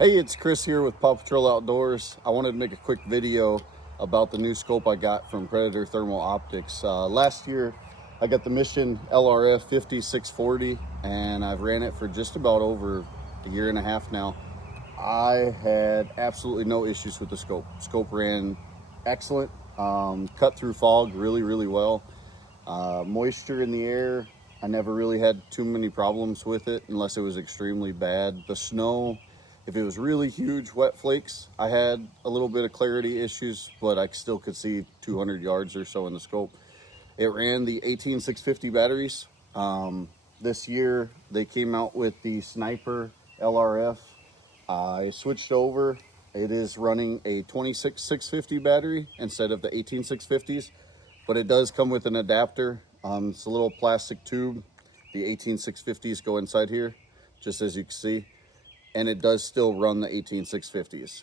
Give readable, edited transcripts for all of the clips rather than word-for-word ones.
Hey, it's Chris here with Paw Patrol Outdoors. I wanted to make a quick video about the new scope I got from Predator Thermal Optics. Last year, I got the Mission LRF 5640, and I've ran it for just about over a year and a half now. I had absolutely no issues with the scope. Scope ran excellent, cut through fog really well. Moisture in the air, I never really had too many problems with it unless it was extremely bad. The snow, if it was really huge wet flakes, I had a little bit of clarity issues, but I still could see 200 yards or so in the scope. It ran the 18650 batteries. This year they came out with the Sniper LRF. I switched over. It is running a 26650 battery instead of the 18650s, but it does come with an adapter. It's a little plastic tube. The 18650s go inside here, just as you can see, and it does still run the 18650s.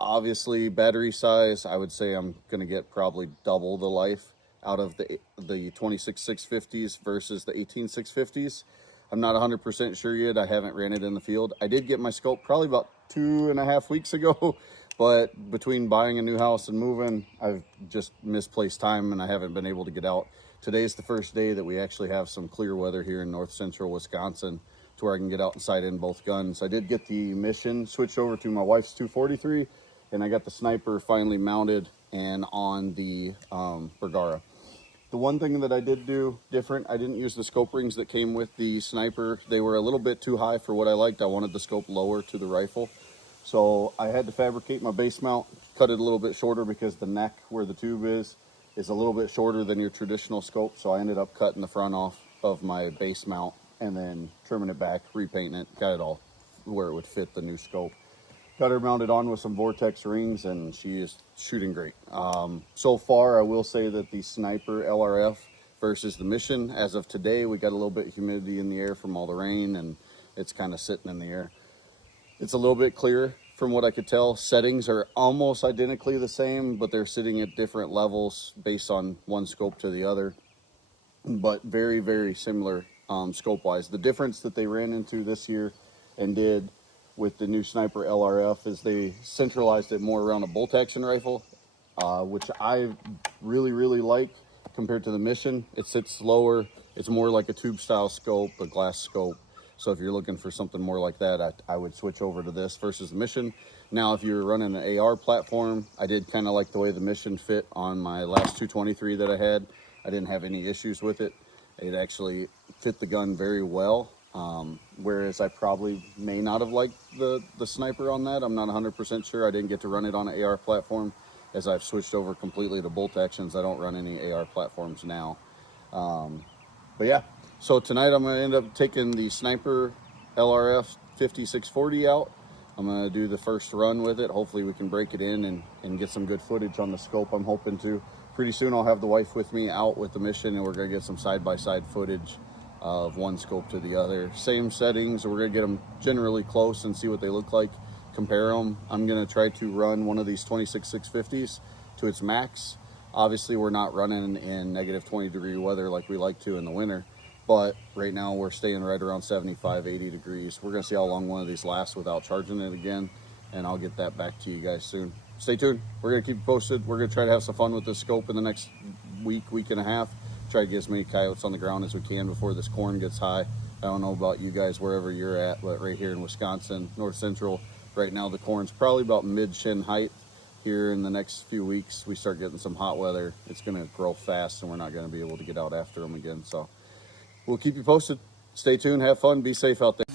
Obviously, battery size, I would say I'm gonna get probably double the life out of the 26650s versus the 18650s. I'm not 100% sure yet. I haven't ran it in the field. I did get my scope probably about 2.5 weeks ago, but between buying a new house and moving, I've just misplaced time and I haven't been able to get out. Today's the first day that we actually have some clear weather here in north central Wisconsin to where I can get out and sight in both guns. I did get the Mission switched over to my wife's 243, and I got the Sniper finally mounted and on the Bergara. The one thing that I did do different, I didn't use the scope rings that came with the Sniper. They were a little bit too high for what I liked. I wanted the scope lower to the rifle. So I had to fabricate my base mount, cut it a little bit shorter because the neck where the tube is a little bit shorter than your traditional scope. So I ended up cutting the front off of my base mount and then trimming it back, repainting it, got it all where it would fit the new scope. Got her mounted on with some Vortex rings, and she is shooting great. So far, I will say that the Sniper LRF versus the Mission, as of today, we got a little bit of humidity in the air from all the rain, and it's kind of sitting in the air. It's a little bit clearer from what I could tell. Settings are almost identically the same, but they're sitting at different levels based on one scope to the other, but very similar scope-wise. The difference that they ran into this year and did with the new Sniper LRF is they centralized it more around a bolt action rifle, which I really like compared to the Mission. It sits lower. It's more like a tube style scope, a glass scope. So if you're looking for something more like that, I would switch over to this versus the Mission. Now, if you're running an AR platform, I did kind of like the way the Mission fit on my last 223 that I had. I didn't have any issues with it. It actually fit the gun very well. Whereas I probably may not have liked the Sniper on that. I'm not 100% sure. I didn't get to run it on an AR platform as I've switched over completely to bolt actions. I don't run any AR platforms now. But yeah, so tonight I'm going to end up taking the Sniper LRF 5640 out. I'm going to do the first run with it. Hopefully we can break it in and get some good footage on the scope. I'm hoping to. Pretty soon I'll have the wife with me out with the Mission, and we're going to get some side-by-side footage of one scope to the other. Same settings. We're going to get them generally close and see what they look like, compare them. I'm going to try to run one of these 26650s to its max. Obviously, we're not running in negative 20-degree weather like we like to in the winter, but right now we're staying right around 75, 80 degrees. We're going to see how long one of these lasts without charging it again, and I'll get that back to you guys soon. Stay tuned. We're going to keep you posted. We're going to try to have some fun with this scope in the next week and a half. Try to get as many coyotes on the ground as we can before this corn gets high. I don't know about you guys wherever you're at, but right here in Wisconsin, north central, right now the corn's probably about mid-shin height. Here in the next few weeks, we start getting some hot weather. It's going to grow fast, and we're not going to be able to get out after them again. So we'll keep you posted. Stay tuned. Have fun. Be safe out there.